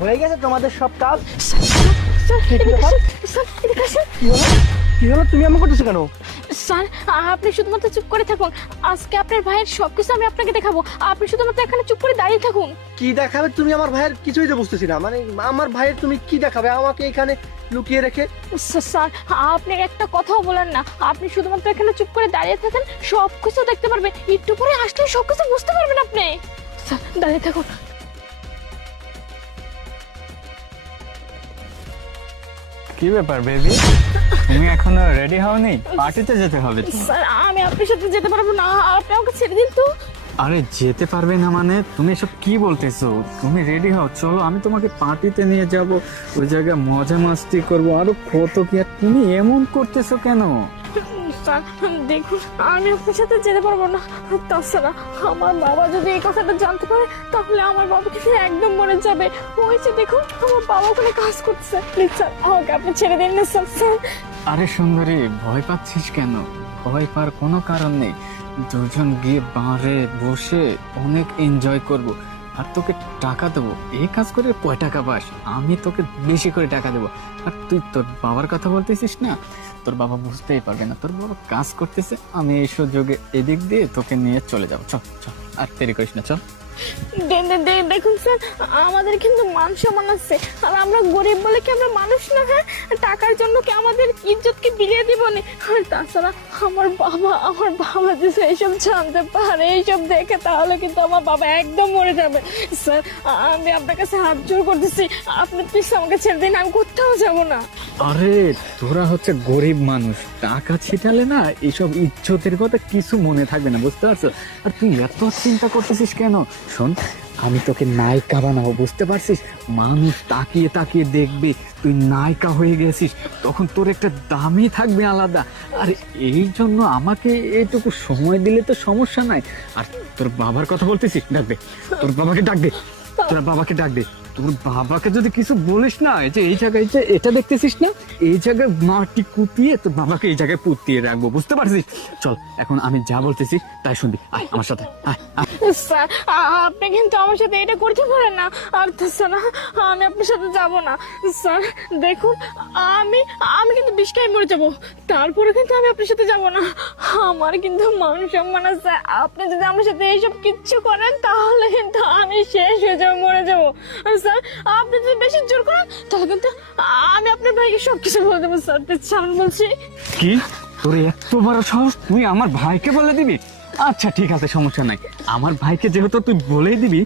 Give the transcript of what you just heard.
হয়ে গেছে তোমাদের সব কাজ। স্যার কি এদিকে ব্যাপার? আসেন, স্যার এদিকে আসেন। কি হলো? কি হলো? তুমি এমন করতেছো কেন? স্যার আপনি শুধুমাত্র চুপ করে থাকুন, আজকে আপনার ভাইয়ের সবকিছু আমি আপনাকে দেখাবো, আপনি শুধুমাত্র এখানে চুপ করে দাঁড়িয়ে থাকুন। কি দেখাবে তুমি আমার ভাইয়ের? কিছুই তো বুঝতেছি না, মানে আমার ভাইয়ের তুমি কি দেখাবে আমাকে এখানে লুকিয়ে রেখে? স্যার আপনি একটা কথাও বলেন না, আপনি শুধুমাত্র এখানে চুপ করে দাঁড়িয়ে থাকেন, সবকিছু দেখতে পারবেন, একটু পরে আসলে সবকিছু বুঝতে পারবেন আপনি। স্যার দাঁড়িয়ে থাকুন। কি ব্যাপার বেবি, তুমি এখনো রেডি হওনি? পার্টিতে যেতে হবে তো। স্যার আমি আপনার সাথে যেতে পারবো না, আপনি আমাকে ছেড়ে দিন তো। আরে যেতে পারবে না মানে? তুমি এসব কি বলতেছো? তুমি রেডি হও, চলো আমি তোমাকে পার্টিতে নিয়ে যাব, ওই জায়গায় মজা মাস্তি করবো আরো কত কি। আর তুমি এমন করতেছো কেন? স্যার দেখুন, আমি আপনার সাথে যেতে পারবো না, তাছাড়া আমার বাবা যদি এই কথাটা জানতে পারে তাহলে আমার বাবা কিন্তু একদম মরে যাবে। ওই যে দেখুন আমার বাবা ওখানে কাজ করছে, প্লিজ স্যার আমাকে আপনি ছেড়ে দিন না স্যার। স্যার আরে সুন্দরী, ভয় পাচ্ছিস কেন? ভয় পাওয়ার কোনো কারণ নেই। দুজন গিয়ে বারে বসে অনেক এনজয় করব, আর তোকে টাকা দেবো। এই কাজ করে কয় টাকা পাস? আমি তোকে বেশি করে টাকা দেবো। আর তুই তোর বাবার কথা বলতেছিস না, তোর বাবা বুঝতেই পারবে না, তোর বাবা কাজ করতেছে। আমি এই সুযোগে এদিক দিয়ে তোকে নিয়ে চলে যাবো। চল চল, আর দেরি করিস না, চল। দেখুন স্যার, আমাদের কিন্তু মান সম্মান আছে, আর আমরা গরিব বলে কি আমরা মানুষ না? হ্যাঁ, টাকার জন্য কি আমাদের ইজ্জতকে বিলিয়ে দিব না? আর তাছাড়া আমার বাবা যদি এইসব জানতে পারে, এইসব দেখে, তাহলে কিন্তু আমার বাবা একদম মরে যাবে। স্যার আমি আপনার কাছে হাত জোর করতেছি, আপনি প্লিজ আমাকে ছেড়ে দিন, আমি কোথাও যাব না। আরে তোরা হচ্ছে গরিব মানুষ, টাকা ছিটালে না এইসব ইজ্জতের কথা কিছু মনে থাকবে না, বুঝতে পারছো? আর তুই এত চিন্তা করতেছিস কেন? শোন, আমি তোকে নায়িকা বানাবো, বুঝতে পারছিস? মানুষ তাকিয়ে তাকিয়ে দেখবে তুই নায়িকা হয়ে গেছিস, তখন তোর একটা দামই থাকবে আলাদা। আর এই জন্য আমাকে এইটুকু সময় দিলে তো সমস্যা নাই। আর তোর বাবার কথা বলতেছিস, ডাক দে তোর বাবাকে, ডাক দে তোর বাবাকে, ডাক দে। তোর বাবাকে যদি কিছু বলিস না, এই যে এই জায়গায় যে এটা দেখতেছিস না, এই জায়গায় মাটি কুপিয়ে তোর বাবাকে এই জায়গায় পুঁতিয়ে রাখবো, বুঝতে পারছিস? চল এখন আমি যা বলতেছি তাই শুনবি, আয় আমার সাথে আয়, আয়। স্যার আপনি কিন্তু আমার সাথে এটা করতে পারেন না, আর তাছাড়া আমি আপনার সাথে যাব না। স্যার দেখুন, আমি আমি কিন্তু বিষ খেয়ে মরে যাবো, তারপরে কিন্তু আমি আপনার সাথে যাব না। আমার কিন্তু মান সম্মান আছে, আপনি যদি আমার সাথে এইসব কিচ্ছু করেন তাহলে কিন্তু আমি শেষ হয়ে যাবো, মরে যাবো। আর স্যার আপনি যদি বেশি জোর করেন তাহলে কিন্তু আমি আপনার ভাইকে সবকিছু বলে দেবো। স্যার প্লিজ ছাড়ুন বলছি। কি, তোর এত বড় সাহস, তুই আমার ভাইকে বলে দিবি? আচ্ছা ঠিক আছে, সমস্যা নাই। আমার ভাইকে যেহেতু তুই বলেই দিবি,